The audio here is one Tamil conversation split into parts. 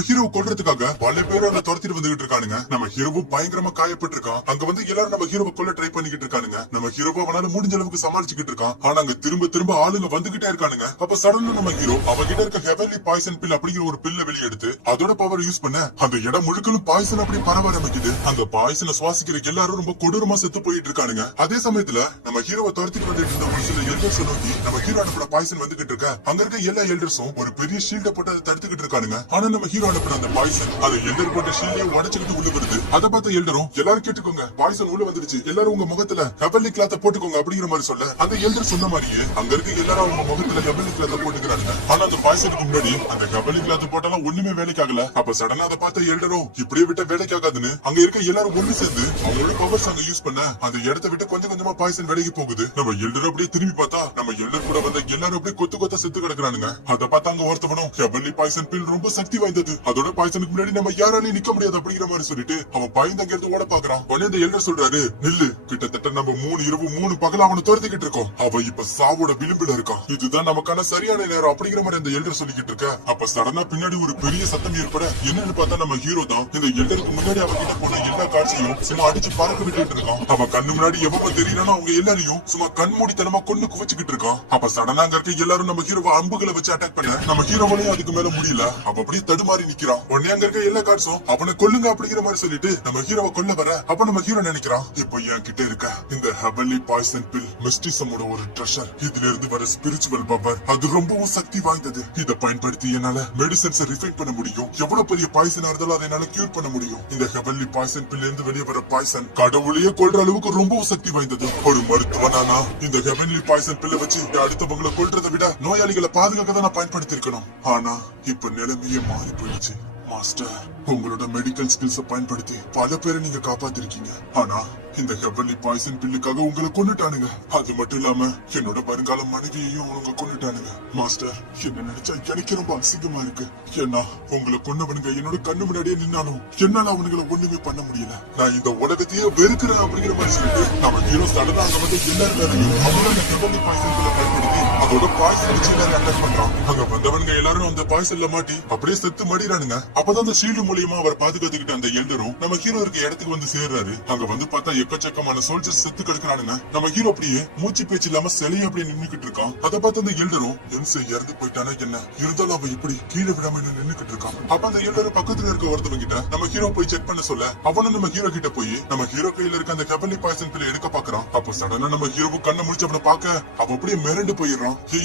நம்ம ஹீரோ கொல்றதுக்காக பல பேர் அங்க துரத்திட்டு வந்துகிட்டு இருக்கானுங்க. நம்ம ஹீரோவும் பயங்கரமா காயப்பட்டிருக்கான். அங்க வந்து எல்லாரும் நம்ம ஹீரோவை கொல்ல ட்ரை பண்ணிக்கிட்டு இருக்கானுங்க. நம்ம ஹீரோவை அவனால முடிஞ்ச அளவுக்கு சமாளிச்சுக்கிட்டு இருக்கான். ஆனா அங்க திரும்ப திரும்ப ஆளுங்க வந்துகிட்டே இருக்கானுங்க. அப்ப சடன்ல நம்ம ஹீரோ அவகிட்ட இருக்க ஹெவன்லி பாய்சன் பில் அப்படிங்கிற ஒரு பில்ல வெளியெடுத்து அதோட பவர் யூஸ் பண்ண அந்த இடம் முழுக்கலும் பாய்சன் அப்படி பரவ ஆரம்பிக்குது. அந்த பாய்சனை சுவாசிக்கிற எல்லாரும் ரொம்ப கொடூரமா செத்து போயிட்டு இருக்கானுங்க. அதே சமயத்துல நம்ம ஹீரோவை துரத்திட்டு வந்துட்டு இருந்த ஒரு சில எல்டர்ஸ் நோக்கி நம்ம ஹீரோ அனுப்புற பாய்சன் வந்துகிட்டு இருக்க. அங்க இருக்க எல்லா எல்டர்ஸும் ஒரு பெரிய ஷீல்ட போட்டு அதை தடுத்துக்கிட்டு இருக்கானுங்க. ஆனா நம்ம ஹீரோ அனுப்புற அந்த பாய்சன் அதை எல்டர் போட்ட ஷீல்டே உடைச்சுக்கிட்டு உள்ள வருது. அதை பார்த்த எல்டரும் எல்லாரும் கேட்டுக்கோங்க, பாய்சன் உள்ள வந்துருச்சு, எல்லாரும் உங்க முகத்துல ஹெவன்லி கிளாத்த போட்டுக்கோங்க அப்படிங்கிற மாதிரி சொல்ல அந்த எல்டர் சொன்ன மாதிரியே அங்க இருக்க எல்லாரும் அவங்க முகத்துல ஹெவன்லி கிளாத்த போட்டுக்கிறாங்க. ஆனா அந்த பாய்சனுக்கு முன்னாடி அந்த ஹெவன்லி கிளாத் போட்டாலும் ஒண்ணுமே வேலைக்கு ஆகல. அப்ப சடனா அதை பார்த்த எல்டரும் இப்படியே விட்ட வேலைக்கு ஆகாதுன்னு அங்க இருக்க எல்லாரும் ஒண்ணு சேர்ந்து அவங்களோட பவர்ஸ் அங்க யூஸ் பண்ண அந்த இடத்தை விட்டு கொஞ்சம் கொஞ்சமா பாய்சன் விலகி போகுது. நம்ம எல்டர் அப்படியே திரும்பி பார்த்தா நம்ம எல்டர் கூட வந்த எல்லாரும் அப்படியே கொத்து கொத்த செத்து கிடக்குறானுங்க. அதை பார்த்தா அங்க ஒருத்தவனும் ஹெவன்லி பாய்சன் பில் ரொம்ப சக்தி வாய்ந்தது, அதோட பாய்சனுக்கு முன்னாடி நம்ம யாராலையும் நிக்க முடியாது அப்படிங்கிற மாதிரி சொல்லிட்டு அவன் பயந்து அங்க இருந்து ஓட பாக்குறான். உடனே அந்த எல்டர் சொல்றாரு, நில்லு, கிட்டத்தட்ட நம்ம 3 இரவு 3 பகல அவனை துரத்திக்கிட்டு இருக்கோம், அவன் இப்ப சாவோட விளிம்பில இருக்கான், இதுதான் நமக்கான சரியான நேரம் அப்படிங்கிற மாதிரி அந்த எல்டர் சொல்லிக்கிட்டு இருக்க. அப்ப சடனா பின்னாடி ஒரு பெரிய சத்தம் ஏற்பட என்னன்னு பார்த்தா நம்ம ஹீரோ தான் இந்த எல்டருக்கு முன்னாடி அவகிட்ட போன எல்லா காட்சியும் சும்மா அடிச்சு பறக்க விட்டுட்டு இருக்கான். அவன் கண்ணு முன்னாடி எவ்வளவு தெரியறானோ அவங்க எல்லாரையும் சும்மா கண்மூடித்தனமா கொண்டு குவச்சுக்கிட்டு இருக்கான். அப்ப சடனா அங்க இருக்க எல்லாரும் நம்ம ஹீரோவை அம்புகளை வச்சு அட்டாக் பண்ண நம்ம ஹீரோவாலையும் அதுக்கு மேல முடியல. அவ அப்படியே தடுமாறி நிக்கிறான். உடனே அங்க இருக்க எல்லா காட்சும் அவனை கொல்லுங்க அப்படிங்கிற மாதிரி சொல்லிட்டு நம்ம ஹீரோவை கொல்ல வர அப்ப நம்ம ஹீரோ நினைக்கிறான், இப்ப என் கிட்ட இருக்க இந்த ஹெவன்லி பாய்சன் பில் மிஸ்டிசமோட ஒரு ட்ரெஷர், இதுல இருந்து வர ஸ்பிரிச்சுவல் பவர் அது ரொம்பவும் சக்தி வாய்ந்தது. இதை பயன்படுத்தி என்னால மெடிசன்ஸை ரிஃபைன் பண்ண முடியும், எவ்வளவு பெரிய பாய்சனா இருந்தாலும் அதை என்னால கியூர் பண்ண முடியும். இந்த ஹெவன்லி பாய்சன் பில்ல இருந்து வெளியே வர பாய்சன் கடவுளையே கொல்ற அளவுக்கு ரொம்பவும் சக்தி வாய்ந்தது. ஒரு மருத்துவனானா இந்த ஹெவன்லி பாய்சன் பில்ல வச்சு அடுத்தவங்களை கொல்றதை விட நோயாளிகளை பாதுகாக்க தான் நான் பயன்படுத்தி இருக்கணும். ஆனா இப்ப நிலைமையே மாறி போயிடுச்சு. மாஸ்டர், உங்களோட மெடிக்கல் ஸ்கில்ஸ பயன்படுத்தி பல பேரை நீங்க காப்பாத்திருக்கீங்க. ஆனா இந்த ஹெவன்லி பாய்சன் பில்லுக்காக உங்களை கொன்னுட்டானுங்க. அது மட்டும் இல்லாம என்னோட வருங்கால மனைவியையும் அவங்க கொன்னுட்டானுங்க. மாஸ்டர், என்ன நினைச்சா எனக்கு ரொம்ப அசிங்கமா இருக்கு. ஏன்னா உங்களை கொன்னவனுங்க என்னோட கண்ணு முன்னாடியே நின்னாலும் என்னால அவனுங்களை ஒண்ணுமே பண்ண முடியல. நான் இந்த உலகத்தையே வெறுக்கிறேன் அப்படிங்கிற மாதிரி சொல்லிட்டு நம்ம ஹீரோ சடனா அங்க வந்து எல்லாரும் அவங்களோட ஹெவன்லி பாய்சன் பில்லை பயன்படுத்தி அதோட பாய்சன் வச்சு எல்லாரும் அட்டாக் பண்றான். அங்க வந்தவனுங்க எல்லாரும் அந்த பாய்சன்ல மாட்டி அப்படியே செத்து மடிறானுங்க. அப்பதான் அந்த ஷீல்டு மூலியமா அவர் பாதுகாத்துக்கிட்ட அந்த எல்டரும் நம்ம ஹீரோ இருக்க இடத்துக்கு வந்து சேர்றாரு. அங்க வந்து பார்த்தா எக்கச்சக்கமான சோல்ஜர்ஸ் செத்து கிடக்குறானுங்க. நம்ம ஹீரோ அப்படியே மூச்சு பேச்சு இல்லாம சிலையை அப்படியே நின்னுக்கிட்டு இருக்கான். அதை பார்த்து அந்த எல்டரும் என்சை இறந்து போயிட்டானா என்ன, இருந்தாலும் அவன் இப்படி கீழே விடாம நின்னுக்கிட்டு இருக்கான். அப்ப அந்த எல்டரும் பக்கத்துல இருக்க ஒருத்தவங்க கிட்ட நம்ம ஹீரோ போய் செக் பண்ண சொல்ல அவனும் நம்ம ஹீரோ கிட்ட போய் நம்ம ஹீரோ கையில இருக்க அந்த ஹெவன்லி பாய்சன் பில்லை எடுக்க பாக்குறான். அப்ப சடனா நம்ம ஹீரோவும் கண்ணை முடிச்சு அவனை பார்க்க அவன் அப்படியே மிரண்டு போயிடுறான். நீ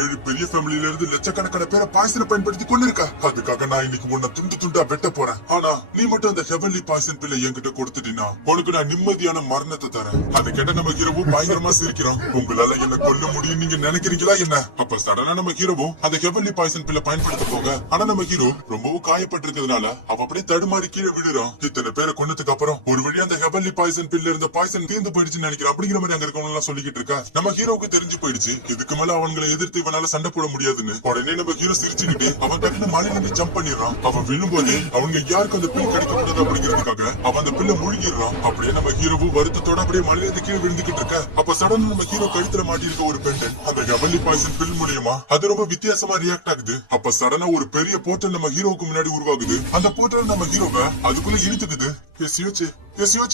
7 பெரிய ஃபேமிலியில இருந்து லட்சக்கணக்கான பேரை பாய்சனை பயன்படுத்தி கொண்டு இருக்க, அதுக்காக நான் இன்னைக்கு உன்னை துண்டு துண்டா வெட்ட போறேன். ஆனா நீ மட்டும் அந்த ஹெவன்லி பாய்சன் பில்லை என்கிட்ட கொடுத்துட்டீனா உனக்கு நான் நிம்மதியான மரணத்தை தரேன். அதை கேட்ட நம்ம ஹீரோவும் பயங்கரமா சிரிக்கிறான். உங்களால என்ன கொல்ல முடியும் நீங்க நினைக்கிறீங்களா என்ன? அப்ப சடனா நம்ம ஹீரோவும் அந்த ஹெவன்லி பாய்சன் பில்லை பயன்படுத்த போக ஆனா நம்ம ஹீரோ ரொம்பவும் காயப்பட்டிருக்கிறதுனால அவ அப்படியே தடுமாறி கீழே விடுறான். இத்தனை பேரை கொன்னதுக்கு அப்புறம் ஒரு வழியா அந்த ஹெவன்லி பாய்சன் பில்ல இருந்த பாய்சன் தீர்ந்து போயிடுச்சுன்னு நினைக்கிறேன் அப்படிங்கிற மாதிரி அங்க இருக்கவங்க எல்லாம் சொல்லிக்கிட்டு இருக்கா. நம்ம ஹீரோவுக்கு தெரிஞ்சு போயிடுச்சு இதுக்கு மேல அவங்களை எதிர்த்து இவனால சண்டை போட முடியாதுன்னு. உடனே நம்ம ஹீரோ சிரிச்சுக்கிட்டு அவன் டக்குனு மலையில இருந்து ஜம்ப் பண்ணிடுறான். அவன் விழும்போது அவங்க யாருக்கு அந்த பில் கிடைக்கக்கூடாது அப்படிங்கிறதுக்காக அவன் அந்த பில்ல முழுகிடுறான். அப்படியே நம்ம ஹீரோவும் வருத்தத்தோட அப்படியே மலையில இருந்து கீழே விழுந்துகிட்டு இருக்க. அப்ப சடனா நம்ம ஹீரோ கழுத்துல மாட்டி இருக்க ஒரு பெண்டன் அந்த ஹெவன்லி பாய்சன் பில் மூலியமா அது ரொம்ப வித்தியாசமா ரியாக்ட் ஆகுது. அப்ப சடனா ஒரு பெரிய போர்ட்டல் நம்ம ஹீரோவுக்கு முன்னாடி உருவாகுது. அந்த போர்ட்டல் நம்ம ஹீரோவை அதுக்குள்ள இழுத்துக்குது.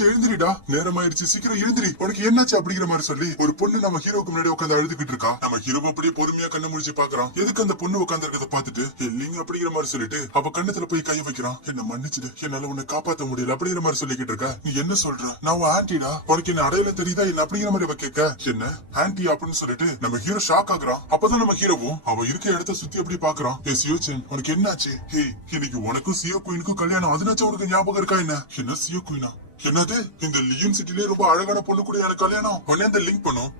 எழுந்திரிடா, நேரம் ஆயிடுச்சு, சீக்கிரம் எழுந்திரி, உனக்கு என்னாச்சு அப்படிங்கிற மாதிரி சொல்லி ஒரு பொண்ணு நம்ம ஹீரோக்கு முன்னாடி உட்காந்து அழுதுகிட்டு இருக்கா. நம்ம ஹீரோ அப்படியே பொறுமையா கண்ணு முடிச்சு பாக்குறான். எதுக்கு அந்த பொண்ணு உட்காந்து இருக்கிறத பாத்துட்டு இல்லீங்க அப்படிங்கிற மாதிரி சொல்லிட்டு அவ கண்ணத்துல போய் கைய வைக்கிறான். என்ன மன்னிச்சுடு, என்னால உன்னை காப்பாத்த முடியல அப்படிங்கிற மாதிரி சொல்லிக்கிட்டு இருக்க. நீ என்ன சொல்ற, நான் உன் ஆன்டிடா, உனக்கு என்ன அடையாளம் தெரியுதா என்ன அப்படிங்கிற மாதிரி அவ கேட்க. என்ன ஆன்டி அப்படின்னு சொல்லிட்டு நம்ம ஹீரோ ஷாக் ஆகுறான். அப்பதான் நம்ம ஹீரோவும் அவ இருக்க இடத்த சுத்தி அப்படி பாக்குறான். சியோச்சன், உனக்கு என்னாச்சு? ஹே, இன்னைக்கு உனக்கும் சியோ குயினுக்கும் கல்யாணம், அதனாச்சும் உனக்கு ஞாபகம் இருக்கா என்ன? என்ன சியோ குயினா? என்னது, இந்த லியன் சிட்டிலே ரொம்ப அழகான பொண்ணு கூட எனக்கு கல்யாணம், உடனே அந்த லிங்க் பண்ணும்.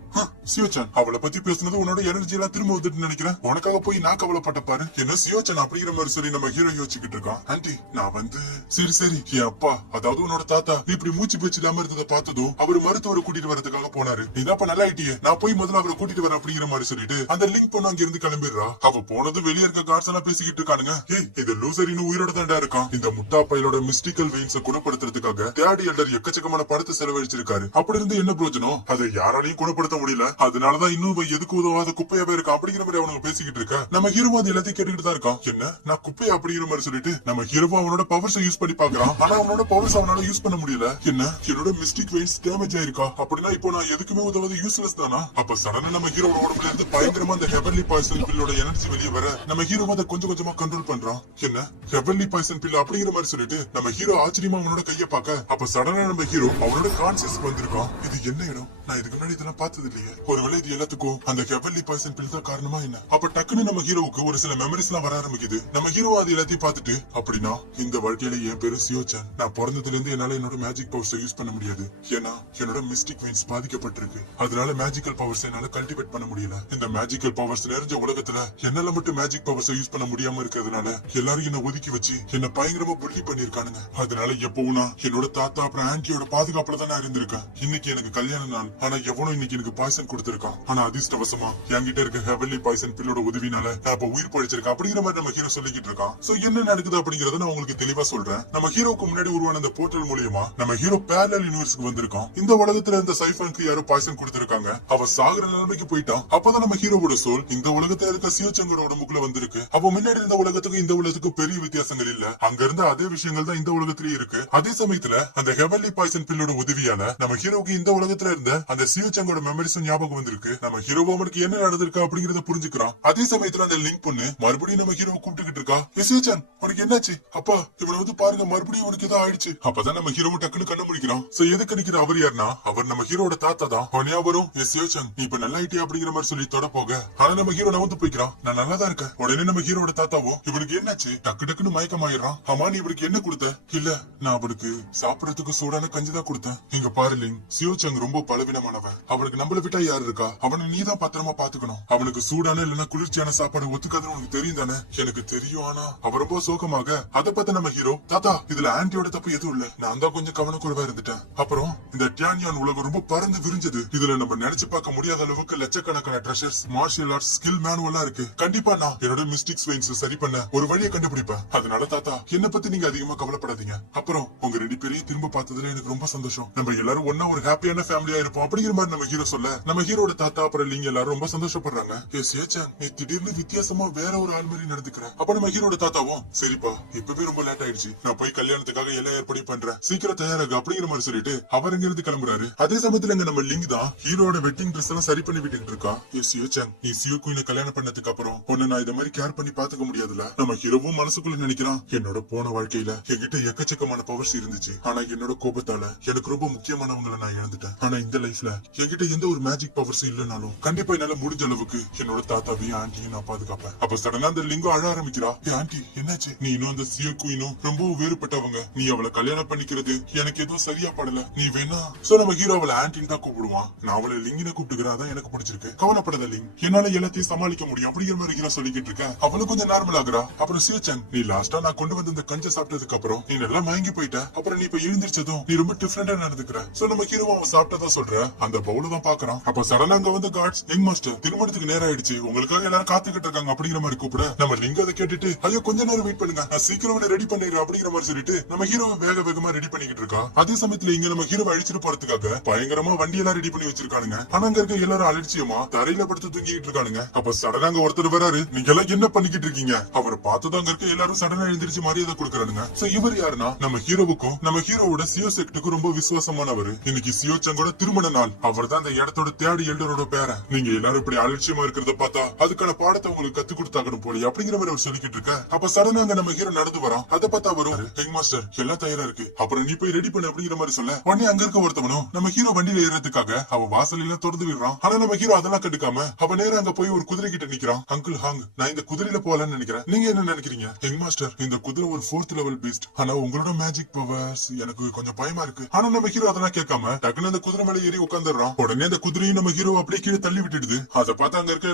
சியோச்சான், அவளை பத்தி பேசுனது உன்னோட எனர்ஜி எல்லாம் திரும்ப வந்துட்டு நினைக்கிறேன். உனக்காக போய் நான் கவலைப்பட்ட பாரு. என்ன சியோச்சான் அப்படிங்கிற மாதிரி சொல்லி நம்ம ஹீரோ யோசிச்சுக்கிட்டு இருக்கான். ஆன்டி, நான் வந்து சரி என் அப்பா, அதாவது உன்னோட தாத்தா நீ இப்படி மூச்சு பேச்சு இல்லாம இருந்ததை பார்த்ததும் அவரு மருத்துவரை கூட்டிட்டு வரதுக்காக போனாரு. நீதான் நல்லா ஆயிட்டியே, நான் போய் முதல்ல அவரை கூட்டிட்டு வரேன் அப்படிங்கிற மாதிரி சொல்லிட்டு அந்த லிங்க் பண்ண அங்க இருந்து கிளம்பிடுறா. அவ போனது வெளியே இருக்க கார்ட்ஸ் எல்லாம் பேசிக்கிட்டு இருக்கானுங்க. ஏய், இந்த லூசர் இன்னும் உயிரோட தாண்டா இருக்கான். இந்த முட்டா பையலோட மிஸ்டிக்கல் வெயின்ஸை குணப்படுத்துறதுக்காக தேடி எல்டர் எக்கச்சக்கமான படத்தை செலவழிச்சிருக்காரு. அப்படி இருந்து என்ன பிரயோஜனம்? அதை யாராலையும் குணப்படுத்த முடியல, அதனாலதான் இன்னும் இவன் எதுக்கு உதவாத குப்பையாவே இருக்கா அப்படிங்கிற மாதிரி அவனுக்கு பேசிக்கிட்டு இருக்க. நம்ம ஹீரோ அது எல்லாத்தையும் கேட்டுக்கிட்டு தான் இருக்கான். என்ன நான் குப்பையா அப்படிங்கிற மாதிரி சொல்லிட்டு நம்ம ஹீரோ அவனோட பவர்ஸ் யூஸ் பண்ணி பாக்குறான். ஆனா அவனோட பவர்ஸ் அவனால யூஸ் பண்ண முடியல. என்ன என்னோட மிஸ்டிக் வெயின்ஸ் டேமேஜ் ஆயிருக்கா அப்படின்னா இப்போ நான் எதுக்குமே உதவாத யூஸ்லெஸ் தானா? அப்ப சடனா நம்ம ஹீரோட உடம்புல இருந்து பயங்கரமா அந்த ஹெவன்லி பாய்சன் பில்லோட எனர்ஜி வெளியே வர நம்ம ஹீரோ அதை கொஞ்சம் கொஞ்சமா கண்ட்ரோல் பண்றான். என்ன ஹெவன்லி பாய்சன் பில் அப்படிங்கிற மாதிரி சொல்லிட்டு நம்ம ஹீரோ ஆச்சரியமா அவனோட கைய பாக்க அப்ப சடனா நம்ம ஹீரோ அவனோட கான்சியஸ் வந்திருக்கான். இது என்ன இடம்? நான் இதுக்கு முன்னாடி இதெல்லாம் பார்த்தது இல்லையே. ஒருவேளை இது எல்லாத்துக்கும் அந்த ஹெவன்லி பாய்சன் பில் தான் காரணமா என்ன? அப்ப டக்குன்னு நம்ம ஹீரோவுக்கு ஒரு சில மெமரிஸ் எல்லாம் வர ஆரம்பிக்குது. நம்ம ஹீரோ அது எல்லாத்தையும் பார்த்துட்டு அப்படின்னா இந்த வாழ்க்கையில என் பேரு சியோசான். நான் பிறந்ததுல இருந்து என்னால என்னோட மேஜிக் பவர்ஸ் யூஸ் பண்ண முடியாது. ஏன்னா என்னோட மிஸ்டிக் வெயின்ஸ் பாதிக்கப்பட்டிருக்கு. அதனால மேஜிக்கல் பவர்ஸ் என்னால கல்டிவேட் பண்ண முடியல. இந்த மேஜிக்கல் பவர்ஸ் நிறைஞ்ச உலகத்துல என்னால மட்டும் மேஜிக் பவர்ஸ் யூஸ் பண்ண முடியாம இருக்கிறதுனால எல்லாரும் என்ன ஒதுக்கி வச்சு என்ன பயங்கரமா புள்ளி பண்ணிருக்கானுங்க. அதனால எப்பவும் நான் என்னோட தாத்தா அப்புறம் ஆன்டியோட பாதுகாப்புல தான் நான் இருந்திருக்கேன். இன்னைக்கு எனக்கு கல்யாண நாள். ஆனா எவனும் இன்னைக்கு எனக்கு பாய்சன் கொடுத்திருக்கான். ஆனா அதிர்ஷ்டவசமா என்கிட்ட இருக்க ஹெவன்லி பாய்சன் பில்லோட உதவினால நான் இப்ப உயிர் பழிச்சிருக்கேன் அப்படிங்கிற மாதிரி நம்ம ஹீரோ சொல்லிக்கிட்டு இருக்கான். சோ என்ன நடக்குது அப்படிங்கறத நான் உங்களுக்கு தெளிவா சொல்றேன். நம்ம ஹீரோக்கு முன்னாடி உருவான அந்த போர்ட்டல் மூலியமா நம்ம ஹீரோ பேரலல் யூனிவர்ஸ்க்கு வந்திருக்கான். இந்த உலகத்துல இருந்த சைஃபனுக்கு யாரோ பாய்சன் கொடுத்திருக்காங்க. அவ சாகுற நிலைமைக்கு போயிட்டான். அப்பதான் நம்ம ஹீரோவோட சோல் இந்த உலகத்துல இருக்க சியோச்சங்கோட உடம்புக்குள்ள வந்திருக்கு. அப்ப முன்னாடி இருந்த உலகத்துக்கு இந்த உலகத்துக்கு பெரிய வித்தியாசங்கள் இல்ல. அங்க இருந்த அதே விஷயங்கள் தான் இந்த உலகத்திலேயே இருக்கு. அதே சமயத்துல அந்த ஹெவன்லி பாய்சன் பில்லோட உதவியால நம்ம ஹீரோக்கு இந்த உலகத்துல இருந்த அந்த சியோச்சங்கோட மெமரிஸும் ஞாபகம் வந்திருக்கு. நம்ம ஹீரோ அவனுக்கு என்ன நடந்திருக்கு அப்படிங்கறத புரிஞ்சுக்கிறான். அதே சமயத்துல அந்த லிங்க் பொண்ணு மறுபடியும் நம்ம ஹீரோ கூப்பிட்டுக்கிட்டு இருக்கா. சியோச்சான் உனக்கு என்னாச்சு? அப்பா இவனை வந்து பாருங்க மறுபடியும் உனக்கு ஏதோ ஆயிடுச்சு. அப்பதான் நம்ம ஹீரோ டக்குன்னு கண்ண முடிக்கிறான். சோ எதுக்கு நிக்கிற அவர் யாருன்னா அவர் நம்ம ஹீரோட தாத்தா தான். அவனே வரும் சியோச்சான் நீ இப்ப நல்லா ஆயிட்டியா அப்படிங்கிற மாதிரி சொல்லி தொட போக ஆனா நம்ம ஹீரோ நவந்து போய்க்கிறான். நான் நல்லா தான் இருக்கேன். உடனே நம்ம ஹீரோட தாத்தாவும் இவனுக்கு என்னாச்சு டக்கு டக்குன்னு மயக்கமாயிடுறான். ஆமா நீ இவனுக்கு என்ன கொடுத்த? இல்ல நான் அவனுக்கு சாப்பிடறதுக்கு சூடான கஞ்சி தான் கொடுத்தேன். இங்க பாரு லிங் சியோச்சாங் ரொம்ப பலவீனமானவன். அவனுக்கு நம்மள விட்டா யாரு இருக்கா? அவனை நீதான் பத்திரமா பாத்துக்கணும். அவனுக்கு சூடான இல்லன்னா குளிர்ச்சியான சாப்பாடு ஒத்துக்காதுன்னு உனக்கு தெரியும் தானே? எனக்கு தெரியும். ஆனா அவ ரொம்ப சோகமாக அதை பத்தி நம்ம ஹீரோ தாத்தா இதுல ஆன்டியோட தப்பு எதுவும் இல்ல. நான் தான் கொஞ்சம் கவனக்குறைவா இருந்துட்டேன். அப்புறம் இந்த டியான்யான் உலகம் ரொம்ப பறந்து விரிஞ்சது. இதுல நம்ம நினைச்சு பார்க்க முடியாத அளவுக்கு லட்சக்கணக்கான ட்ரெஷர்ஸ் மார்ஷியல் ஆர்ட்ஸ் ஸ்கில் மேனுவலா இருக்கு. கண்டிப்பா நான் என்னோட மிஸ்டேக்ஸ் வெயின்ஸ் சரி பண்ண ஒரு வழியை கண்டுபிடிப்பேன். அதனால தாத்தா என்ன பத்தி நீங்க அதிகமா கவலைப்படாதீங்க. அப்புறம் உங்க ரெண்டு பேரையும் திரும்ப பார்த்ததுல எனக்கு ரொம்ப சந்தோஷம். நம்ம எல்லாரும் ஒன்னா ஒரு ஹாப்பியான ஃபேமிலியா இருப்போம் அப்படிங்கிற மாதிரி நம்ம ஹீரோ சொல்ல நம்ம ஹீரோட தாத்தா அப்புறம் லிங் எல்லாரும் ரொம்ப சந்தோஷப்படுறாங்க. நீ திடீர்னு வித்தியாசமா வேற ஒரு ஆள் மாதிரி நடந்துக்கிற. அப்ப நம்ம ஹீரோட தாத்தாவும் சரிப்பா இப்பவே ரொம்ப லேட் ஆயிடுச்சு. நான் போய் கல்யாணத்துக்காக எல்லா ஏற்பாடு பண்றேன். சீக்கிரம் தயாராக அப்படிங்கிற மாதிரி சொல்லிட்டு அவர் இங்க இருந்து கிளம்புறாரு. அதே சமயத்துல இங்க நம்ம லிங் தான் ஹீரோட வெட்டிங் ட்ரெஸ் எல்லாம் சரி பண்ணி விட்டுட்டு இருக்கா. நீ சியோ குயினை கல்யாணம் பண்ணதுக்கு அப்புறம் உன்னை நான் இத மாதிரி கேர் பண்ணி பாத்துக்க முடியாதுல. நம்ம ஹீரோவும் மனசுக்குள்ள நினைக்கிறான் என்னோட போன வாழ்க்கையில என்கிட்ட எக்கச்சக்கமான பவர்ஸ் இருந்துச்சு. ஆனா என்னோட கோபத்தால எனக்கு ரொம்ப முக்கியமானவங்களை நான் இழந்துட்டேன். ஆனா இந்த லைஃப்ல என்கிட்ட எந்த ஒரு மேஜிக் பவர்ஸ் இல்லனாலும் கண்டிப்பா என்னால முடிஞ்ச அளவுக்கு என்னோட தாத்தாவையும் ஆண்டியும் நான் பாதுகாப்பேன். அப்ப சடனா அந்த லிங்கம் அழ ஆரம்பிக்கிறா. ஆண்டி என்னாச்சு? நீ இன்னும் அந்த சியோ குயினும் ரொம்ப வேறுபட்டவங்க. நீ அவளை கல்யாணம் பண்ணிக்கிறது எனக்கு எதுவும் சரியா படல. நீ வேணா சோ நம்ம ஹீரோ அவளை ஆண்டின்னு தான் கூப்பிடுவான். நான் அவளை லிங்கின கூப்பிட்டுக்கிறா தான் எனக்கு பிடிச்சிருக்கு. கவலைப்படாத லிங் என்னால எல்லாத்தையும் சமாளிக்க முடியும் அப்படிங்கிற மாதிரி ஹீரோ சொல்லிக்கிட்டு இருக்கேன். அவளும் கொஞ்சம் நார்மல் ஆகுறா. அப்புறம் சியோச்சாங் நீ லாஸ்டா நான் கொண்டு வந்து இந்த கஞ்ச சாப்பிட்டதுக்கு அப்புறம் நீ நல்லா மயங்கி போயிட்ட. அப்புறம் நீ இப்ப எழுந்திரிச்சதும் நீ ரொம்ப டிஃபரெண்டா நடந்துக்கிற. சோ நம்ம ஹீரோ அவன் சாப்பிட்டதா சொல்ற அந்த பவுல தான் பாக்குறான். அப்ப சடனா அங்க வந்து காட்ஸ் யங் மாஸ்டர் திருமணத்துக்கு நேரம் ஆயிடுச்சு உங்களுக்காக எல்லாரும் காத்துக்கிட்டு இருக்காங்க அப்படிங்கிற மாதிரி கூப்பிட நம்ம லிங்க அதை கேட்டுட்டு ஐயோ கொஞ்ச நேரம் வெயிட் பண்ணுங்க நான் சீக்கிரம் ரெடி பண்ணிடுறேன் அப்படிங்கிற மாதிரி சொல்லிட்டு நம்ம ஹீரோவை வேக வேகமா ரெடி பண்ணிக்கிட்டு இருக்கா. அதே சமயத்துல இங்க நம்ம ஹீரோவை அழிச்சிட்டு போறதுக்காக பயங்கரமா வண்டி எல்லாம் ரெடி பண்ணி வச்சிருக்கானுங்க. ஆனா அங்க இருக்க எல்லாரும் அலட்சியமா தரையில படுத்து தூங்கிட்டு இருக்கானுங்க. அப்ப சடனா அங்க ஒருத்தர் வராரு. நீங்க எல்லாம் என்ன பண்ணிக்கிட்டு இருக்கீங்க? அவரை பார்த்ததும் அங்க இருக்க எல்லாரும் சடனா எழுந்திரிச்சு மரியாதை கொடுக்கறானுங்க. சோ இவர் யாருன்னா நம்ம ஹீரோவுக்கும் நம்ம ஹீரோவோட சியோ செக்டுக்கு ரொம்ப விசுவாசமானவர். இன்னைக்கு சியோ சங்கோட திருமண நாள். அவர் தான் அந்த இடத்தோட தேடி எல்டரோட பேர. நீங்க எல்லாரும் இப்படி அலட்சியமா இருக்கிறத பார்த்தா அதுக்கான பாடத்தை உங்களுக்கு கத்து கொடுத்தாக்கணும் போலி அப்படிங்கிற மாதிரி அவர் சொல்லிக்கிட்டு இருக்க. அப்ப சடனா அங்க நம்ம ஹீரோ நடந்து வரோம். அதை பார்த்தா வரும் ஹெங் மாஸ்டர் எல்லாம் தயாரா இருக்கு. அப்புறம் நீ போய் ரெடி பண்ணு அப்படிங்கிற மாதிரி சொல்ல உடனே அங்க இருக்க ஒருத்தவனும் நம்ம ஹீரோ வண்டியில ஏறதுக்காக அவ வாசல் எல்லாம் திறந்து விடுறான். ஆனா நம்ம ஹீரோ அதெல்லாம் கண்டுக்காம அவ நேரம் அங்க போய் ஒரு குதிரை கிட்ட நிக்கிறான். அங்கிள் ஹாங் நான் இந்த குதிரையில போலான்னு நினைக்கிறேன். நீங்க என்ன நினைக்கிறீங்க? ஹெங் மாஸ்டர் இந்த குதிரை ஒரு 4th லெவல் பீஸ்ட். ஆனா உங்களோட மேஜிக் பவர்ஸ் எனக்கு கொஞ்சம் பயமா இருக்கு. ஆனா நம்ம ஹீரோ அதெல்லாம் கேட்காம டக்குன்னு அந்த குதிரை மேல ஏறி உட்காந்துடுறான். உடனே அந்த குதிரையும் நம்ம ஹீரோ அப்படியே கீழே தள்ளி விட்டுடுது. அதை பார்த்து அங்க இருக்க